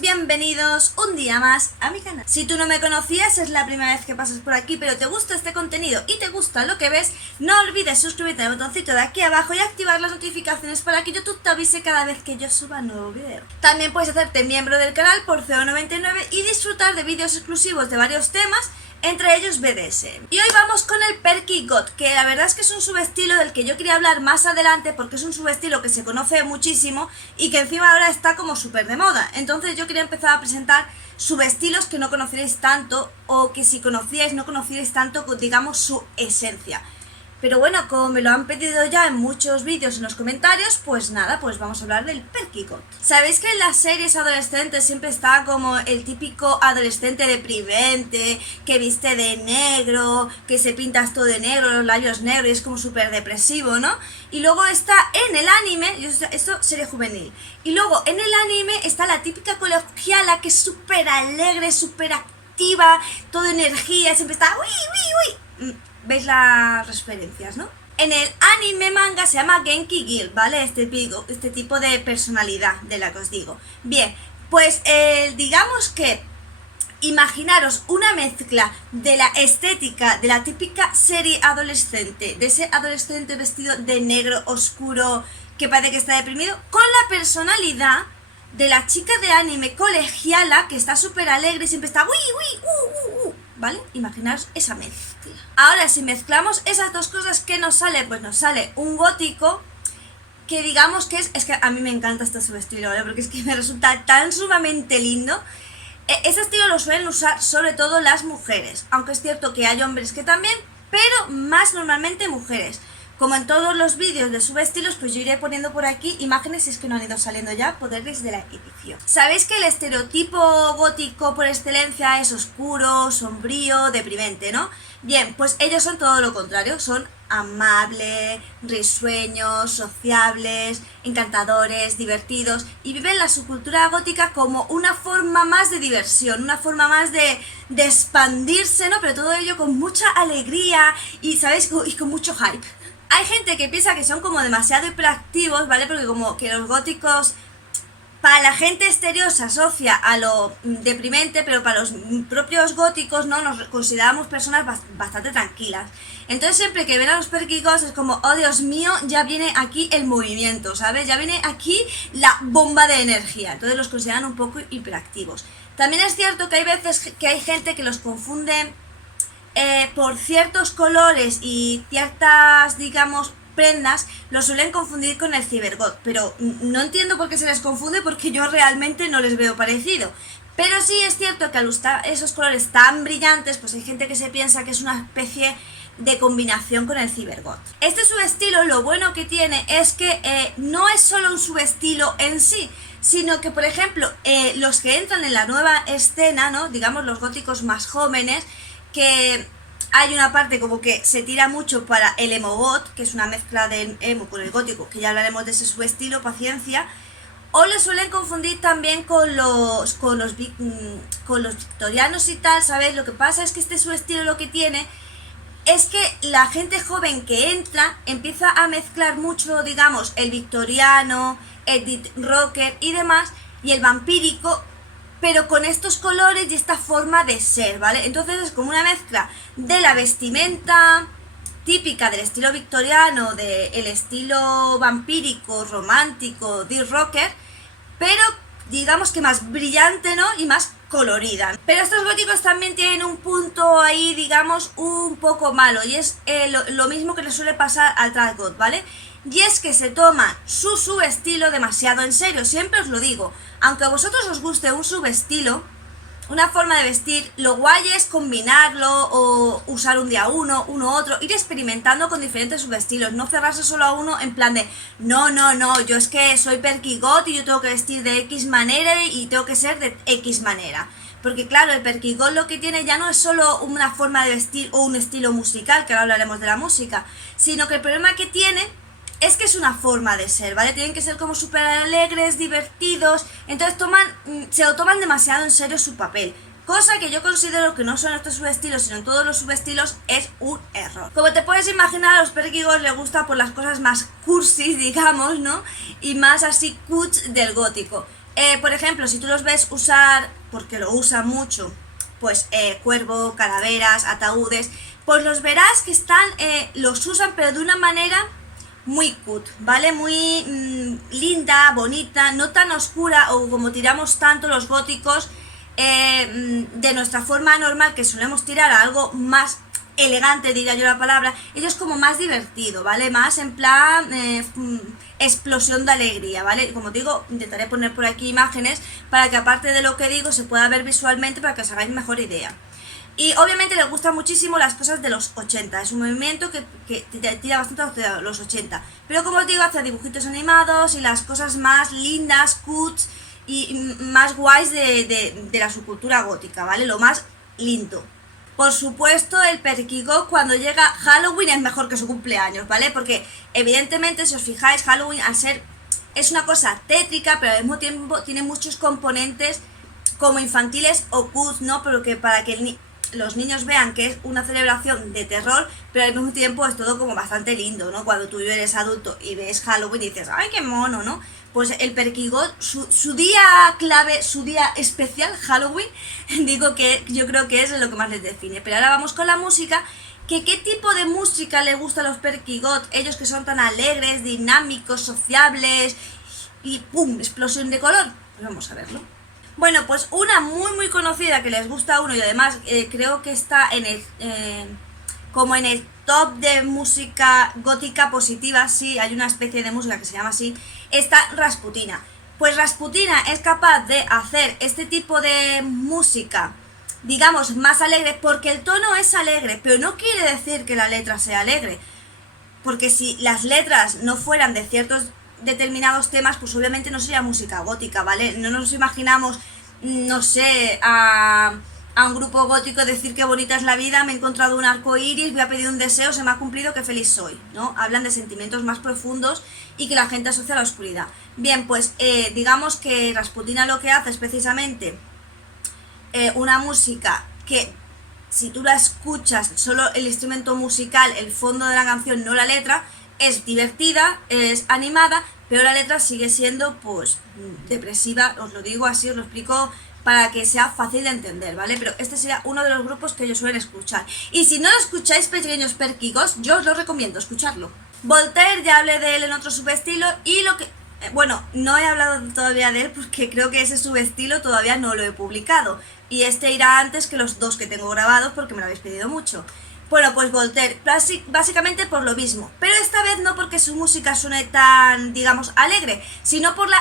bienvenidos un día más a mi canal. Si tú no me conocías, es la primera vez que pasas por aquí, pero te gusta este contenido y te gusta lo que ves, no olvides suscribirte al botoncito de aquí abajo y activar las notificaciones para que YouTube te avise cada vez que yo suba nuevo video. También puedes hacerte miembro del canal por 0,99 y disfrutar de vídeos exclusivos de varios temas, entre ellos BDSM. Y hoy vamos con el Perky God, que la verdad es que es un subestilo del que yo quería hablar más adelante, porque es un subestilo que se conoce muchísimo y que encima ahora está como súper de moda. Entonces yo quería empezar a presentar subestilos que no conoceréis tanto, o que si conocíais no conocierais tanto, digamos, su esencia. Pero bueno, como me lo han pedido ya en muchos vídeos en los comentarios, pues nada, pues vamos a hablar del Perky God. Sabéis que en las series adolescentes siempre está como el típico adolescente deprimente, que viste de negro, que se pinta todo de negro, los labios negros, y es como súper depresivo, ¿no? Y luego está en el anime, esto sería juvenil, y luego en el anime está la típica colegiala que es súper alegre, súper activa, toda energía, siempre está uy, uy, uy. ¿Veis las referencias, no? En el anime manga se llama Genki Girl, ¿vale? Este tipo de personalidad de la que os digo. Bien, pues digamos que imaginaros una mezcla de la estética de la típica serie adolescente, de ese adolescente vestido de negro oscuro que parece que está deprimido, con la personalidad de la chica de anime colegiala que está súper alegre y siempre está uy, uy, ¿vale? Imaginaros esa mezcla. Ahora, si mezclamos esas dos cosas, ¿qué nos sale? Pues nos sale un gótico que digamos que es que a mí me encanta este subestilo, ¿vale? Porque es que me resulta tan sumamente lindo. Ese estilo lo suelen usar sobre todo las mujeres, aunque es cierto que hay hombres que también, pero más normalmente mujeres. Como en todos los vídeos de subestilos, pues yo iré poniendo por aquí imágenes, si es que no han ido saliendo ya, poderes de la edición. Sabéis que el estereotipo gótico por excelencia es oscuro, sombrío, deprimente, ¿no? Bien, pues ellos son todo lo contrario, son amables, risueños, sociables, encantadores, divertidos, y viven la subcultura gótica como una forma más de diversión, una forma más de expandirse, ¿no? Pero todo ello con mucha alegría y, ¿sabéis? Y con mucho hype. Hay gente que piensa que son como demasiado hiperactivos, ¿vale? Porque como que los góticos, para la gente exterior se asocia a lo deprimente, pero para los propios góticos, ¿no? Nos consideramos personas bastante tranquilas. Entonces siempre que ven a los Perky Gods es como, oh Dios mío, ya viene aquí el movimiento, ¿sabes? Ya viene aquí la bomba de energía. Entonces los consideran un poco hiperactivos. También es cierto que hay veces que hay gente que los confunde por ciertos colores y ciertas, digamos, prendas, lo suelen confundir con el Cybergod, pero no entiendo por qué se les confunde, porque yo realmente no les veo parecido. Pero sí es cierto que al usar esos colores tan brillantes, pues hay gente que se piensa que es una especie de combinación con el Cybergod. Este subestilo, lo bueno que tiene es que no es solo un subestilo en sí, sino que, por ejemplo, los que entran en la nueva escena, ¿no? Digamos los góticos más jóvenes, que hay una parte como que se tira mucho para el emogot, que es una mezcla de emo con el gótico, que ya hablaremos de ese subestilo, paciencia, o le suelen confundir también con los victorianos y tal, ¿sabes? Lo que pasa es que este subestilo lo que tiene es que la gente joven que entra empieza a mezclar mucho, digamos, el victoriano, el death rocker y demás, y el vampírico, pero con estos colores y esta forma de ser, ¿vale? Entonces es como una mezcla de la vestimenta típica del estilo victoriano, del estilo vampírico, romántico, death rocker, pero digamos que más brillante, ¿no? Y más colorida. Pero estos góticos también tienen un punto ahí, digamos, un poco malo, y es lo mismo que le suele pasar al Trad God, ¿vale? Y es que se toma su subestilo demasiado en serio, siempre os lo digo. Aunque a vosotros os guste un subestilo, una forma de vestir, lo guay es combinarlo o usar un día uno otro, ir experimentando con diferentes subestilos, no cerrarse solo a uno en plan de no, yo es que soy Perky God y yo tengo que vestir de X manera y tengo que ser de X manera. Porque claro, el Perky God lo que tiene ya no es solo una forma de vestir o un estilo musical, que ahora hablaremos de la música, sino que el problema que tiene es que es una forma de ser, ¿vale? Tienen que ser como súper alegres, divertidos, entonces se lo toman demasiado en serio su papel. Cosa que yo considero que no solo en estos subestilos, sino en todos los subestilos, es un error. Como te puedes imaginar, a los Perky God les gusta por las cosas más cursis, digamos, ¿no? Y más así cuts del gótico. Por ejemplo, si tú los ves usar, porque lo usan mucho, pues cuervo, calaveras, ataúdes, pues los verás que están, los usan pero de una manera muy cut, ¿vale? Muy linda, bonita, no tan oscura o como tiramos tanto los góticos, de nuestra forma normal que solemos tirar a algo más elegante, diría yo la palabra, ellos como más divertido, ¿vale? Más en plan explosión de alegría, ¿vale? Como digo, intentaré poner por aquí imágenes para que aparte de lo que digo se pueda ver visualmente para que os hagáis mejor idea. Y obviamente les gustan muchísimo las cosas de los 80, es un movimiento que tira bastante hacia los 80. Pero como os digo, hacia dibujitos animados y las cosas más lindas, cuts y más guays de la subcultura gótica, ¿vale? Lo más lindo. Por supuesto, el Perkigod cuando llega Halloween es mejor que su cumpleaños, ¿vale? Porque evidentemente, si os fijáis, Halloween al ser es una cosa tétrica, pero al mismo tiempo tiene muchos componentes como infantiles o cuts, ¿no? Pero que para que los niños vean que es una celebración de terror, pero al mismo tiempo es todo como bastante lindo, ¿no? Cuando tú eres adulto y ves Halloween y dices, ¡ay, qué mono!, ¿no? Pues el Perkigod, su día clave, su día especial, Halloween, digo que yo creo que es lo que más les define. Pero ahora vamos con la música, que qué tipo de música le gusta a los Perkigod, ellos que son tan alegres, dinámicos, sociables y ¡pum!, explosión de color. Pues vamos a verlo. Bueno, pues una muy conocida que les gusta a uno y además creo que está en el como en el top de música gótica positiva, sí, hay una especie de música que se llama así, está Rasputina. Pues Rasputina es capaz de hacer este tipo de música, digamos, más alegre, porque el tono es alegre, pero no quiere decir que la letra sea alegre, porque si las letras no fueran de ciertos determinados temas, pues obviamente no sería música gótica, ¿vale? No nos imaginamos, no sé, a un grupo gótico decir qué bonita es la vida, me he encontrado un arco iris, voy a pedir un deseo, se me ha cumplido, qué feliz soy, ¿no? Hablan de sentimientos más profundos y que la gente asocia a la oscuridad. Bien, pues digamos que Rasputina lo que hace es precisamente una música que si tú la escuchas, solo el instrumento musical, el fondo de la canción, no la letra, es divertida, es animada, pero la letra sigue siendo, pues, depresiva, os lo digo así, os lo explico para que sea fácil de entender, ¿vale? Pero este sería uno de los grupos que ellos suelen escuchar. Y si no lo escucháis, pequeños Perkigods, yo os lo recomiendo, escucharlo. Voltaire, ya hablé de él en otro subestilo, y lo que... bueno, no he hablado todavía de él porque creo que ese subestilo todavía no lo he publicado. Y este irá antes que los dos que tengo grabados porque me lo habéis pedido mucho. Bueno, pues Voltaire, básicamente por lo mismo, pero esta vez no porque su música suene tan, digamos, alegre, sino por la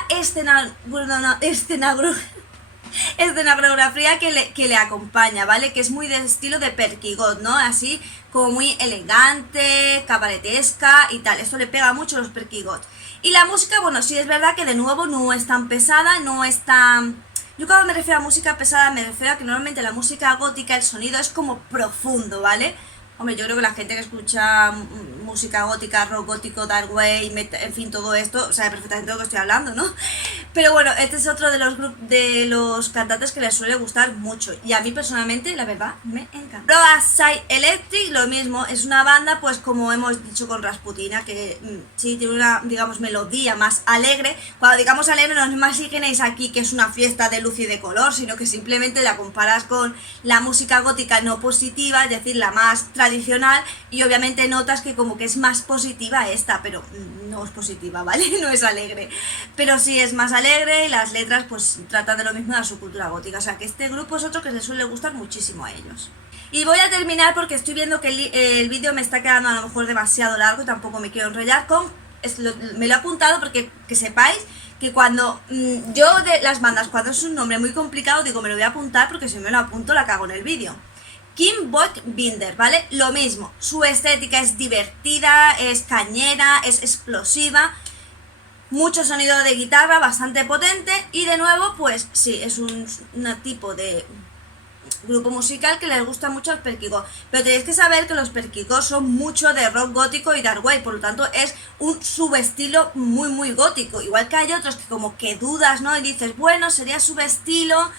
escenografía que le acompaña, ¿vale? Que es muy del estilo de Perkigod, ¿no? Así como muy elegante, cabaretesca y tal, esto le pega mucho a los Perkigod. Y la música, bueno, sí es verdad que de nuevo no es tan pesada, no es tan... Yo cuando me refiero a música pesada me refiero a que normalmente la música gótica, el sonido es como profundo, ¿vale? Hombre, yo creo que la gente que escucha música gótica, rock gótico, dark wave, en fin, todo esto, sabe perfectamente de lo que estoy hablando, ¿no? Pero bueno, este es otro de los cantantes que les suele gustar mucho. Y a mí personalmente, la verdad, me encanta. Luego Psy Electric, lo mismo, es una banda, pues como hemos dicho con Rasputina, que sí tiene una, digamos, melodía más alegre. Cuando digamos alegre, no es más si tenéis aquí que es una fiesta de luz y de color, sino que simplemente la comparas con la música gótica no positiva, es decir, la más tradicional, y obviamente notas que como que es más positiva esta, pero no es positiva, ¿vale? No es alegre, pero sí es más alegre y las letras pues tratan de lo mismo de la subcultura gótica, o sea que este grupo es otro que les suele gustar muchísimo a ellos. Y voy a terminar porque estoy viendo que el vídeo me está quedando a lo mejor demasiado largo y tampoco me quiero enrollar me lo he apuntado porque que sepáis que cuando yo de las bandas, cuando es un nombre muy complicado, digo me lo voy a apuntar porque si me lo apunto la cago en el vídeo. Kim Bock-Binder, ¿vale? Lo mismo, su estética es divertida, es cañera, es explosiva, mucho sonido de guitarra, bastante potente y de nuevo, pues sí, es un tipo de grupo musical que les gusta mucho a los Perkigod, pero tenéis que saber que los Perkigod son mucho de rock gótico y dark wave, por lo tanto es un subestilo muy gótico, igual que hay otros que como que dudas, ¿no? Y dices, bueno, sería subestilo,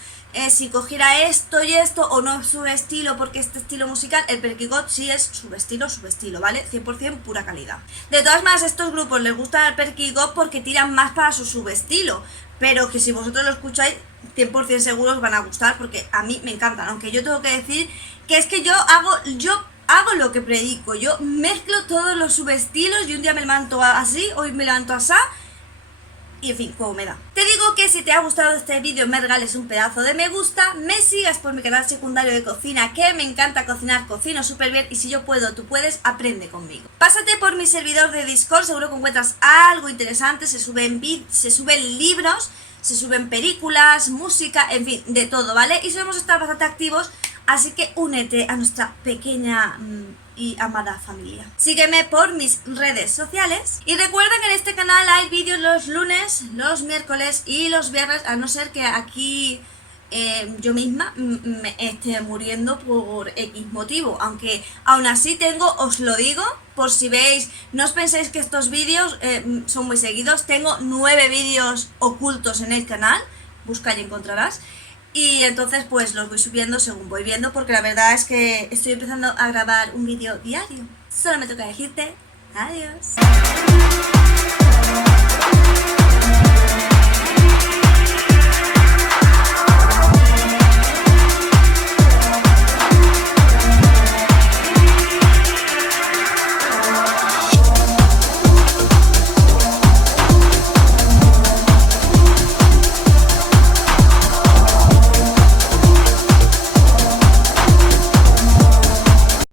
si cogiera esto y esto o no es su estilo porque este estilo musical, el Perkigot sí es su estilo, ¿vale? 100% pura calidad. De todas maneras, estos grupos les gusta el Perkigot porque tiran más para su subestilo, pero que si vosotros lo escucháis 100% seguros os van a gustar porque a mí me encantan, aunque yo tengo que decir que es que yo hago lo que predico, yo mezclo todos los subestilos y un día me levanto así, hoy me levanto así. Y en fin, como me da. Te digo que si te ha gustado este vídeo me regales un pedazo de me gusta, me sigas por mi canal secundario de cocina, que me encanta cocinar, cocino súper bien y si yo puedo, tú puedes, aprende conmigo. Pásate por mi servidor de Discord, seguro que encuentras algo interesante, se suben libros, se suben películas, música, en fin, de todo, ¿vale? Y solemos estar bastante activos, así que únete a nuestra pequeña y amada familia. Sígueme por mis redes sociales y recuerda que en este canal hay vídeos los lunes, los miércoles y los viernes, a no ser que aquí yo misma me esté muriendo por X motivo, aunque aún así os lo digo, por si veis, no os penséis que estos vídeos son muy seguidos, tengo 9 vídeos ocultos en el canal, busca y encontrarás. Y entonces pues los voy subiendo según voy viendo, porque la verdad es que estoy empezando a grabar un vídeo diario. Solo me toca decirte adiós.